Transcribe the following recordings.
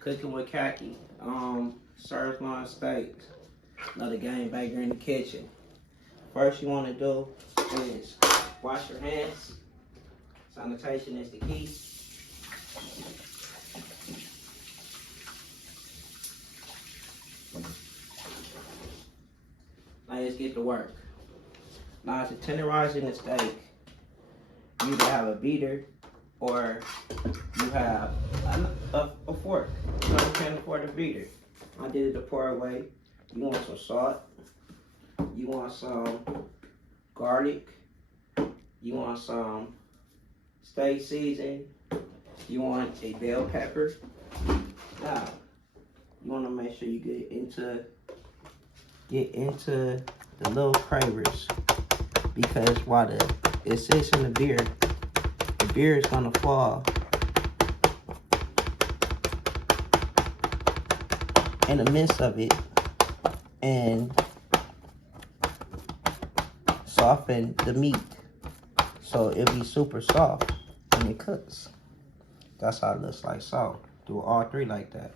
Cooking with Khaki. Sirloin steaks. Another game banger in the kitchen. First you want to do is wash your hands. Sanitation is the key. Now let's get to work. Now to tenderizing the steak, you either have a beater or you have a fork. Some can't afford a beater. I did it the poor way. You want some salt. You want some garlic. You want some steak seasoning. You want a bell pepper. Now, you want to make sure you get into the little cravers, because while it sits in the beer is gonna fall in the midst of it and soften the meat, so it'll be super soft when it cooks. That's how it looks like. So do all three like that.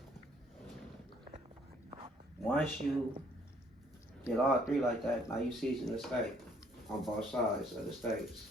Once you get all three like that, now you season the steak on both sides of the steaks.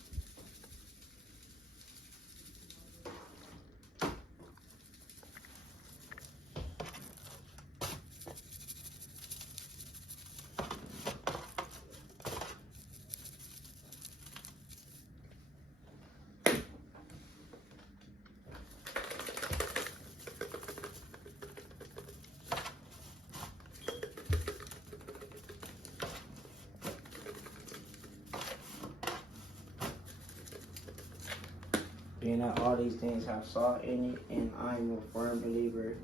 Being that all these things have salt in it, and I'm a firm believer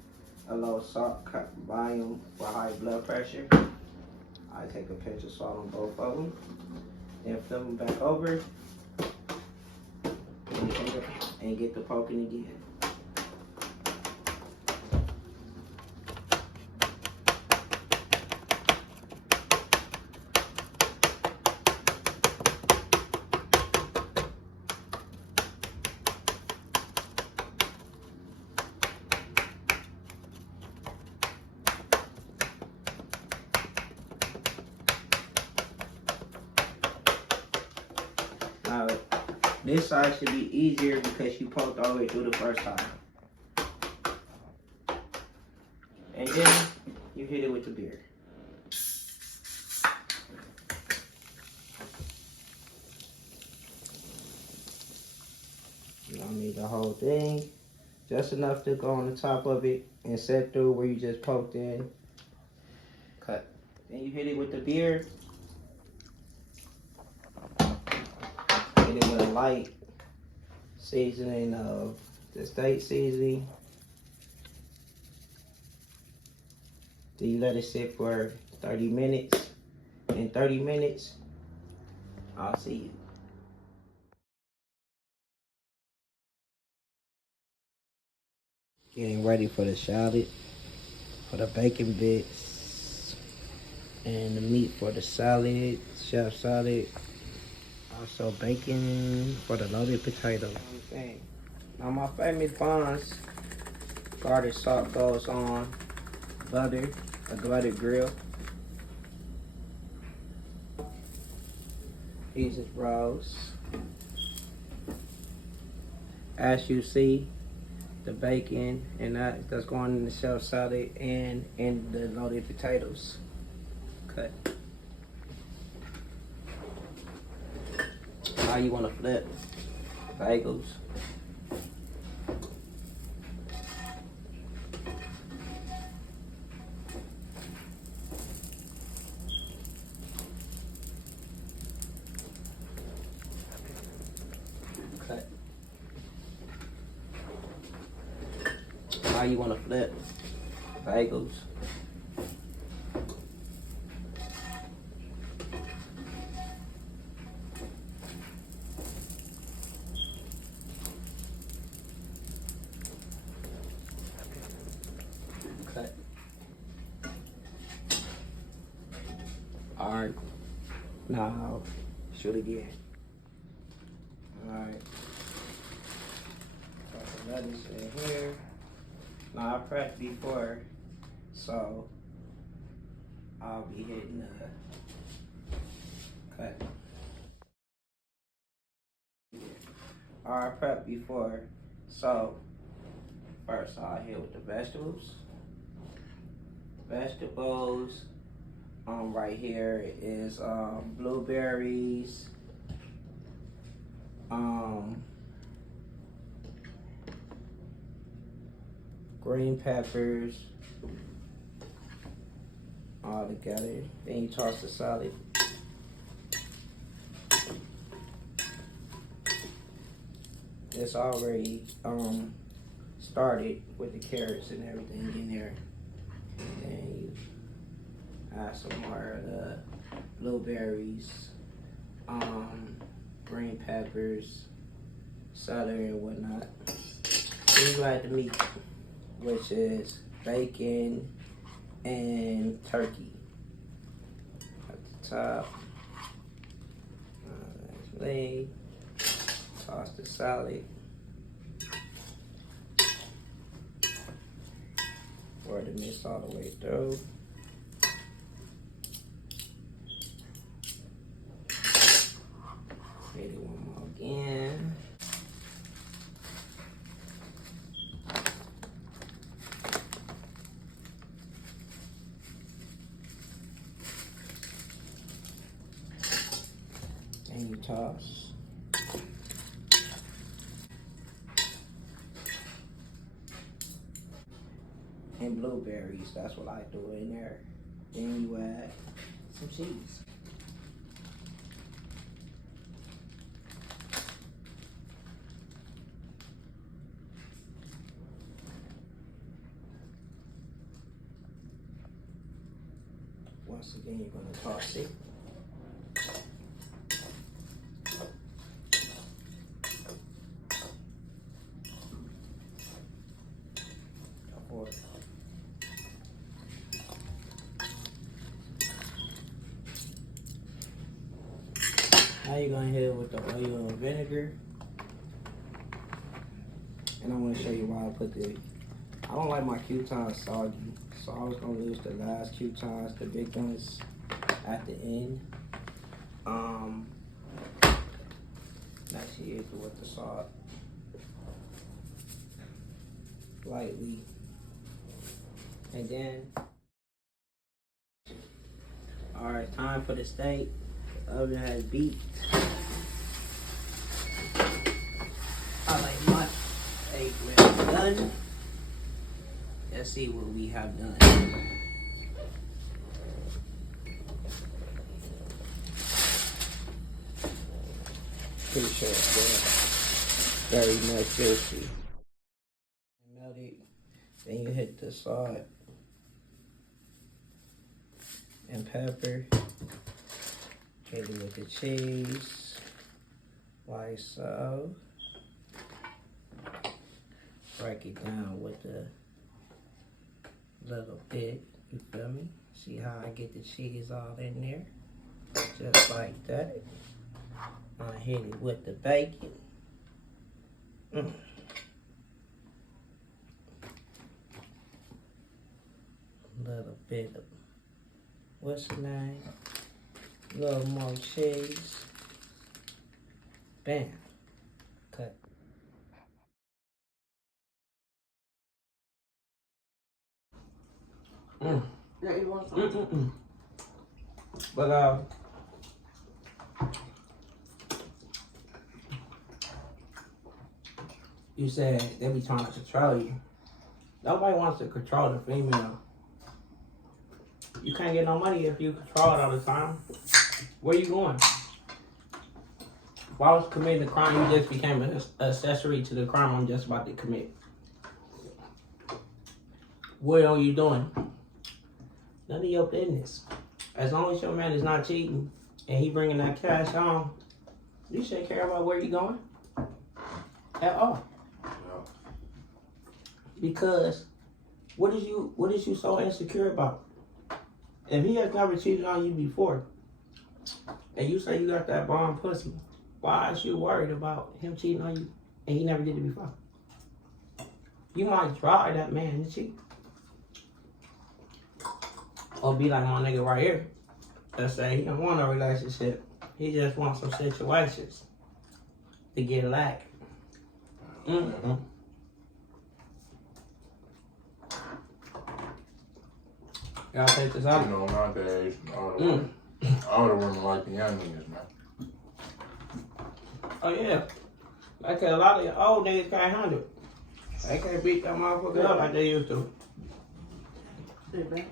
a low salt volume for high blood pressure, I take a pinch of salt on both of them, then flip them back over, and get the poking again. Now, this side should be easier because you poked all the way through the first time. And then you hit it with the beer. You don't need the whole thing. Just enough to go on the top of it and set through where you just poked in. Cut. Then you hit it with the beer. Hit it with a light seasoning of the steak seasoning. Then you let it sit for 30 minutes. In 30 minutes, I'll see you. Getting ready for the shallot, for the bacon bits, and the meat for the salad, chef salad. Also bacon for the loaded potato. Now my famous buns, garlic salt goes on butter, a buttered grill. These is rolls. As you see, the bacon and that's going in the chef salad and in the loaded potatoes. Cut. Now you want to flip bagels. Cut. Now you want to flip bagels. Cut. Alright. Now shoot again. Alright. Got the lettuce in here. Now I prepped before, so I'll be hitting the cut. I prepped before, so first I'll hit with the vegetables. Right here is blueberries, green peppers, all together. Then you toss the salad. It's already started with the carrots and everything in there. And you add some more of the blueberries, green peppers, celery and whatnot. Then you add the meat, which is bacon and turkey. At the top, leg, toss the salad. Pour the mix all the way through. Hit it one more again. And you toss. And blueberries, that's what I do in there. Then you add some cheese. Once again, you're gonna toss it. Now you're gonna hit it with the oil and vinegar. And I wanna show you why I put I don't like my croutons soggy. So I was gonna use the last croutons, the big ones, at the end. Next you hit it with the salt. Lightly. And then, alright, time for the steak. The oven has beat. I like my steak well done. Let's see what we have done. Pretty sure it's very much juicy. Melt it. Then you hit the salt and pepper. Hit it with the cheese, like so. Break it down with the little bit, you feel me? See how I get the cheese all in there? Just like that. I hit it with the bacon. Little bit of, what's the name? A little more cheese. Bam. Cut. Yeah, you want some? But you said they be trying to control you. Nobody wants to control the female. You can't get no money if you control it all the time. Where you going? If I was committing a crime, you just became an accessory to the crime I'm just about to commit. What are you doing? None of your business. As long as your man is not cheating and he bringing that cash home, you shouldn't care about where you going at all. No. Because what is you so insecure about? If he has never cheated on you before, and you say you got that bomb pussy, why is you worried about him cheating on you and he never did it before? You might drive that man to cheat. Or be like my nigga right here. That say he don't want a relationship. He just wants some situations to get lack. Mm-hmm. Y'all take this out? You know, nowadays, all the women like the young niggas, man. Oh, yeah. Like a lot of your old niggas can't handle it. They can't beat that motherfucker up like they used to. Sit back.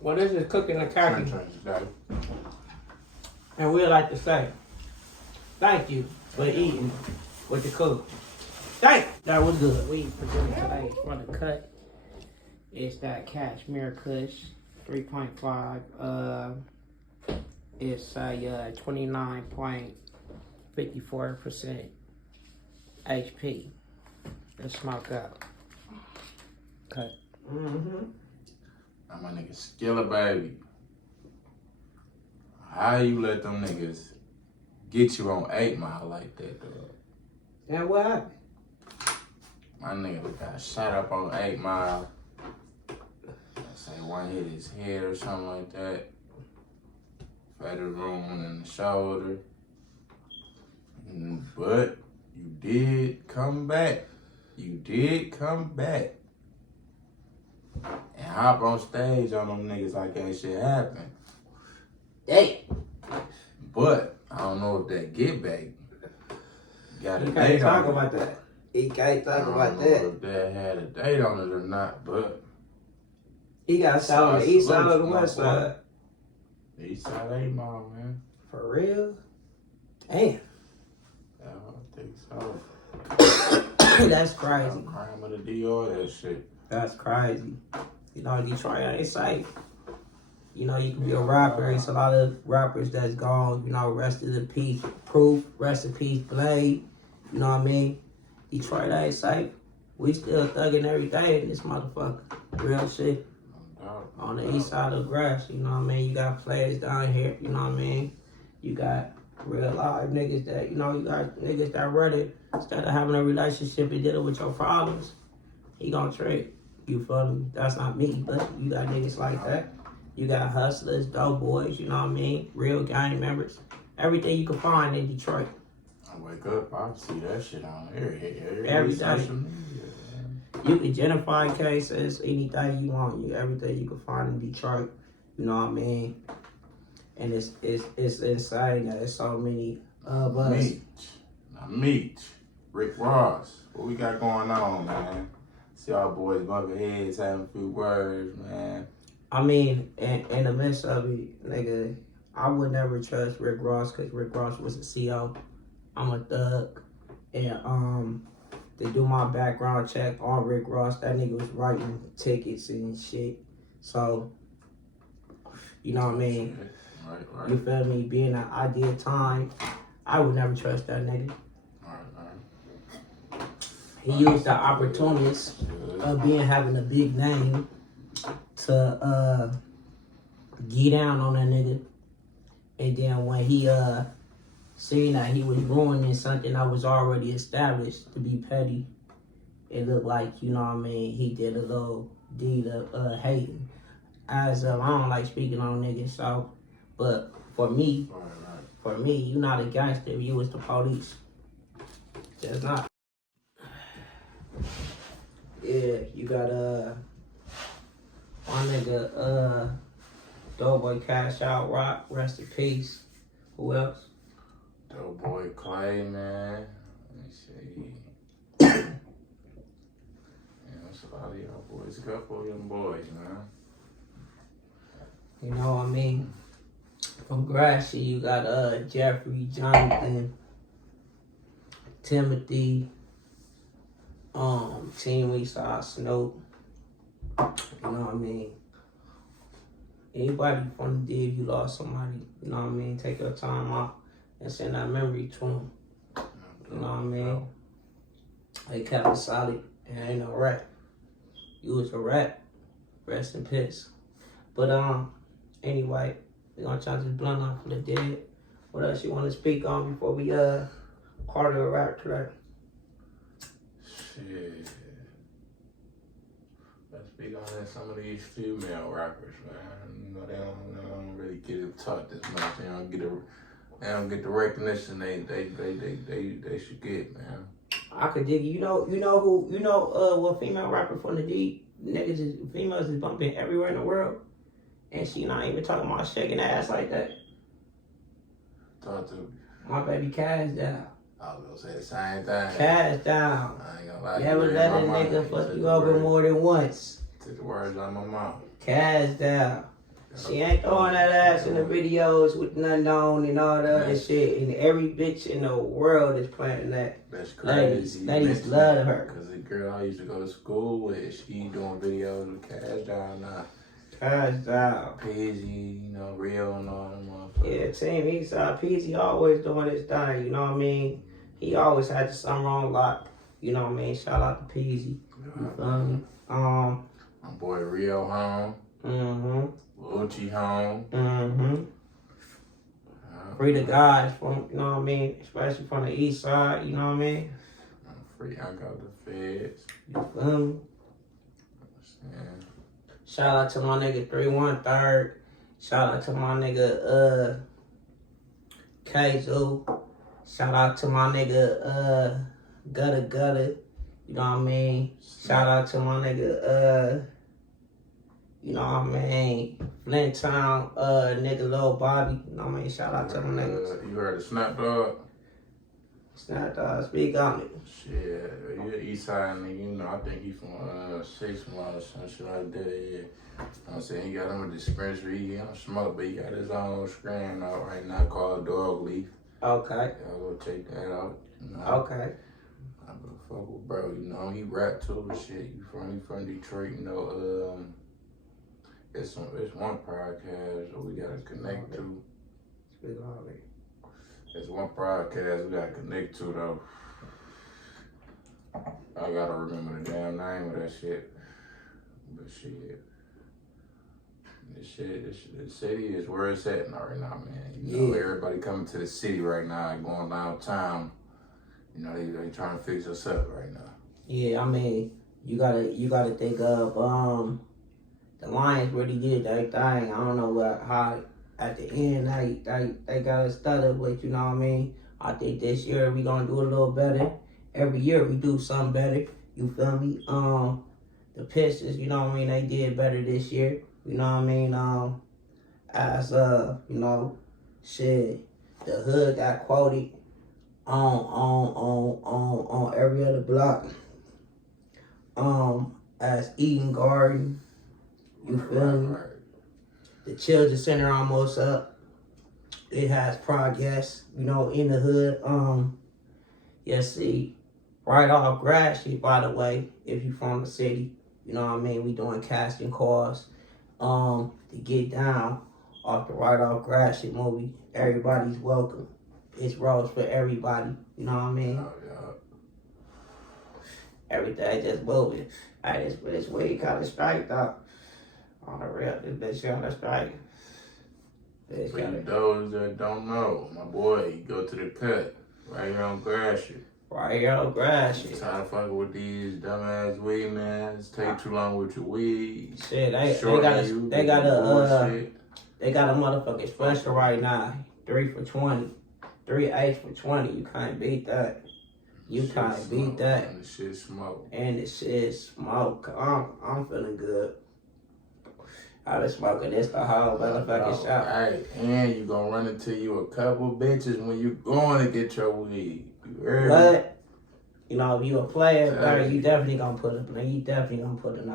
Well, this is cooking the khaki. And we'd like to say, thank you for eating with the cook. Thank you. That was good. We presented today for the cut. It's that Cashmere Kush 3.5. It's a 29.54% HP. Let's smoke up. Cut. Mm-hmm. Now my nigga Skilla Baby. How you let them niggas get you on 8 Mile like that, dog? And what happened? My nigga got shot up on 8 Mile. Let's say one hit his head or something like that. Fatal wound in the shoulder. But you did come back. You did come back. And hop on stage on them niggas like ain't shit happened. Hey. But I don't know if that get back got a He date can't talk on about it. that. He can't talk I don't about know that. if that had a date on it or not, but He got shot on the east side or the west side. the east side 8 Mile, man. For real? Damn. Yeah, I think so. That's crazy. Crime of the DR, that shit. That's crazy. You know, Detroit ain't safe. You know, you can be a rapper. It's a lot of rappers that's gone. You know, rest in peace, Proof. Rest in peace, Blade. You know what I mean? Detroit ain't safe. We still thugging every day in this motherfucker. Real shit. On the east side of the grass, you know what I mean? You got players down here, you know what I mean? You got real live niggas that, you know, you got niggas that ready, instead of having a relationship and dealing with your problems, he gonna trade. You feel me? That's not me, but you got niggas like that. You got hustlers, dope boys, you know what I mean? Real gang members. Everything you can find in Detroit. I wake up, I see that shit on Every day. social media. You can genify cases, anything you want. Everything you can find in Detroit. You know what I mean? And it's insane that there's so many of us. Meech. Rick Ross. What we got going on, man? See our boys bumping heads, having a few words, man. I mean, in the midst of it, nigga, I would never trust Rick Ross because Rick Ross was a CO. I'm a thug. And to do my background check on Rick Ross, that nigga was writing tickets and shit. So, you know what I mean? Right. You feel me? Being an ideal time, I would never trust that nigga. Right. He used the opportunities of having a big name to get down on that nigga. And then when he seeing that he was ruining something that was already established to be petty, it looked like, you know what I mean, he did a little deed of hating. As I don't like speaking on niggas, so, but for me, you not a gangster if you was the police. Just not. Yeah, you got my nigga Doughboy Cash Out Rock, rest in peace. Who else? Doughboy Clay, man. Let me see. That's a lot of y'all boys. A couple of them boys, man. You know what I mean? From Grassy, you got Jeffrey, Jonathan, Timothy, Team Eastside, Snoop. You know what I mean? Anybody from the D, if you lost somebody, you know what I mean? Take your time out and send that memory to them. You know what I mean? They kept it solid and ain't no rap. You was a rap. Rest in peace. But anyway, we're gonna try this blunt off for the dead. What else you wanna speak on before we part of the rap today? Shit. Let's speak on some of these female rappers, man. You know, they don't really get it taught this much. They don't get the recognition they should get, man. I could dig you know what female rapper from the D females is bumping everywhere in the world, and she not even talking about shaking ass like that. Talk to me. My baby Cash Down. I was gonna say the same thing. Cash Down. I ain't gonna lie. Never let a nigga fuck you over more than once. Took the words out of my mouth. Cash Down. She ain't throwing that ass in the videos with nothing on and all the other shit. And every bitch in the world is playing that. That's crazy. Ladies love her. Because the girl I used to go to school with, she doing videos with Cash Down now. Cash Down. Peasy, you know, Real and all them motherfuckers. Yeah, Team Eastside Peasy always doing his thing, you know what I mean? He always had something wrong lot, you know what I mean? Shout out to Peasy. You feel me? My boy Rio home. Mm-hmm. Uchi home. Mm-hmm. Free the guys from, you know what I mean? Especially from the east side, you know what I mean? Free, I got the feds. You feel me? Yeah. Shout out to my nigga 313. Shout out to my nigga Kazoo. Shout out to my nigga Gutter. You know what I mean? Shout out to my nigga you know what I mean? Flint Town, nigga Lil Bobby. You know what I mean? Shout out to them niggas. You heard of Snap Dog? Snap Dog, speak on it. Shit, you're an East Side nigga, you know, I think he from 6 Mile or some shit like that, yeah. You know what I'm saying? He got him a dispensary, he don't smoke, but he got his own strain out right now called Dog Leaf. Okay. Y'all go check that out. You know? Okay. I better fuck with bro, you know, he rap too and shit. He from Detroit, you know, it's one podcast that we gotta connect to. Speak on it. There's one podcast we gotta connect to though. I gotta remember the damn name of that shit. But shit. The city is where it's at right now, man. You know, everybody coming to the city right now, going downtown. You know, they trying to fix us up right now. Yeah, I mean, you gotta think of the Lions really did their thing. I don't know how at the end they got us started, but you know what I mean? I think this year we gonna do a little better. Every year we do something better. You feel me? The Pistons, you know what I mean, they did better this year. You know what I mean? As you know, shit, the hood got quoted on every other block. As Eden Garden. You feel me? Right. The Children's Center almost up. It has progress, you know, in the hood. See, right off Grass Street, by the way, if you from the city, you know what I mean? We doing casting calls to get down off the right off Grass Street movie. Everybody's welcome. It's roles for everybody, you know what I mean? Oh, yeah. Everything just moving. Hey, this week kind of strike though. On the real, this bitch on the strike. For you those that don't know, my boy, you go to the cut right here on Grass Street. Right here on Grass Street. Tired of fucking with these dumbass weed man. It's take too long with your weed. Shit, they got a motherfucking special right now. 3 for $20. 3 8 for $20. You can't beat that. You can't beat that. And the shit smoke. And the shit smoke. I'm feeling good. I been smoking this the whole motherfucking shop. Hey, and you gonna run into you a couple bitches when you going to get your weed. You heard me? But, you know, if you a player, bro, you definitely gonna put a number. You definitely gonna put a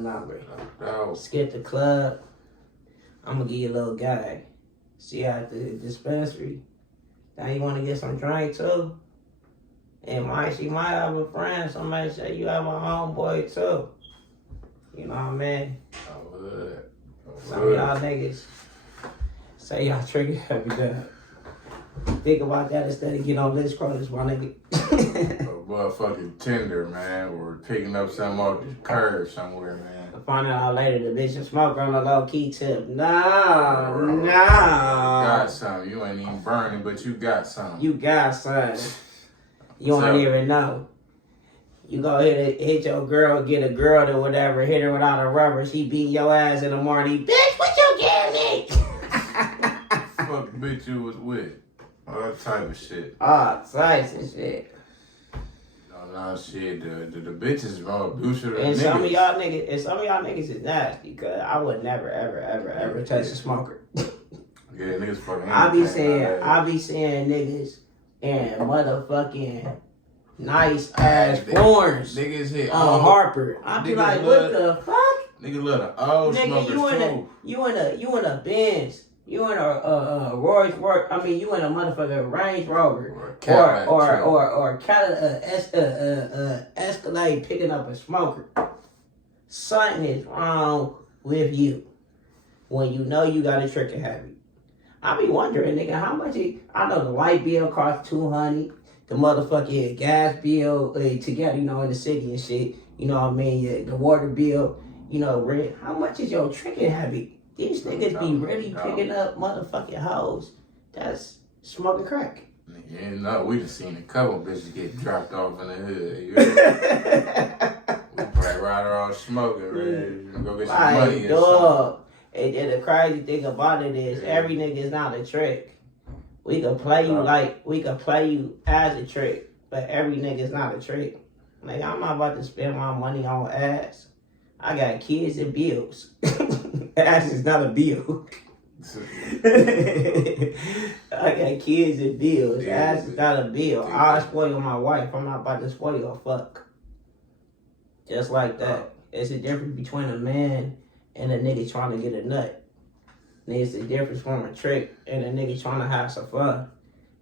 number. No. Skip the club. I'm gonna give you a little guy. See at the dispensary. Now you wanna get some drink too? And she might have a friend. Somebody say you have a homeboy too. You know what I mean? Some of y'all niggas say y'all trigger happy day. Think about that instead of getting on list crawlers, my nigga. motherfucking Tinder, man, or picking up something off the curb somewhere, man. Finding out later the bitch a smoker on a low key tip. No. Got something. You ain't even burning, but you got something. You got something. You What's don't up? even know. You go hit your girl, get a girl or whatever, hit her without a rubber. She beat your ass in the morning. Bitch, what you give me? Fuck the bitch you was with. All type of shit. Oh, types and shit. No, shit. The bitches are abusive. And some of y'all niggas is nasty. Cause I would never, ever touch a smoker. Yeah, niggas fucking. I be anything, seeing niggas and motherfucking nice ass foreigns Niggas hit on Harper. I be niggas like, love- what the fuck? Niggas love the old Nigga, smokers you in a Benz, you in a Rolls Royce. I mean, you in a motherfucking Range Rover or Escalade picking up a smoker. Something is wrong with you when you know you got a tricking habit. I be wondering, nigga, how much I know the light bill costs $200, the motherfucking gas bill together, you know, in the city and shit. You know what I mean? Yeah, the water bill, you know, rent. How much is your tricking habit? These niggas be really picking up motherfucking hoes that's smoking crack. Yeah, no, we just seen a couple bitches get dropped off in the hood. You know? We probably ride around smoking, man. Go get some money and dog. And then the crazy thing about it is every nigga is not a trick. We can play you as a trick, but every nigga is not a trick. Like, I'm not about to spend my money on ass. I got kids and bills. Ass is not a bill. I got kids and bills. Ass is not a bill. I'll spoil my wife. I'm not about to spoil a fuck. Just like that. It's a difference between a man and a nigga trying to get a nut. And it's the difference from a trick and a nigga trying to have some fun.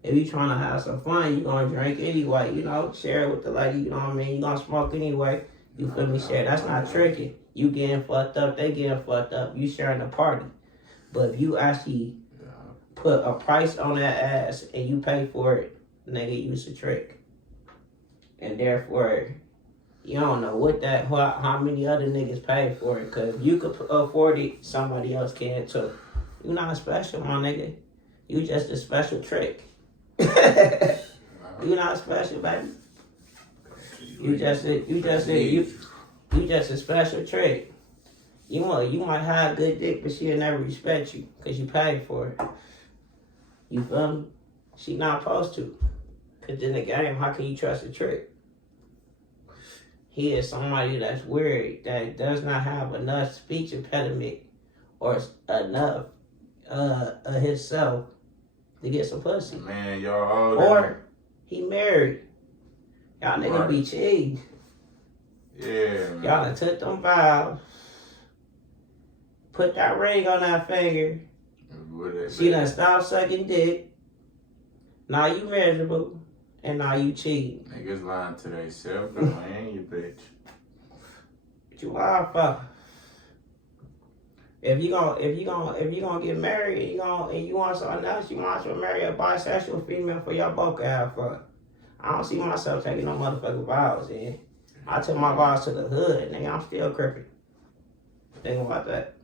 If you trying to have some fun, you gonna drink anyway, you know, share it with the lady, you know what I mean? You gonna smoke anyway. You feel me? Share. That's not tricking. You getting fucked up, they getting fucked up. You sharing the party. But if you actually put a price on that ass and you pay for it, nigga, use a trick. And therefore, you don't know how many other niggas pay for it. Cause if you could afford it, somebody else can too. You not special, my nigga. You just a special trick. You not special, baby. You just a special trick. You might have good dick, but she'll never respect you because you paid for it. You feel me? She not supposed to. Because in the game, how can you trust a trick? He is somebody that's weird, that does not have enough speech impediment or enough of himself to get some pussy. Man, y'all old. Or he married. Y'all niggas Right. be cheating. Yeah, man. Y'all done took them vows. Put that ring on that finger. She done stopped sucking dick. Now you miserable. And now you cheating. Niggas lying to themselves, though. I ain't your bitch. What you lying for? If you gonna get married and you want something else, you might as well marry a bisexual female for your both to have fun. I don't see myself taking no motherfucking vows in. I took my vows to the hood, nigga. I'm still crippin'. Think about that.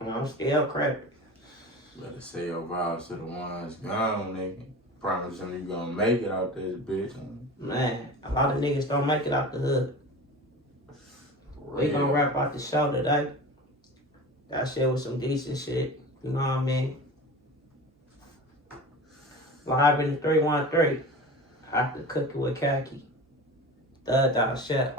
I'm still crippin'. Better say your vows to the ones gone, nigga. Promise them you gonna make it out this bitch. Man, a lot of niggas don't make it out the hood. We gonna wrap out the show today. That shit was some decent shit. You know what I mean? Live in the 313. After cooking with khaki. Thug out chef.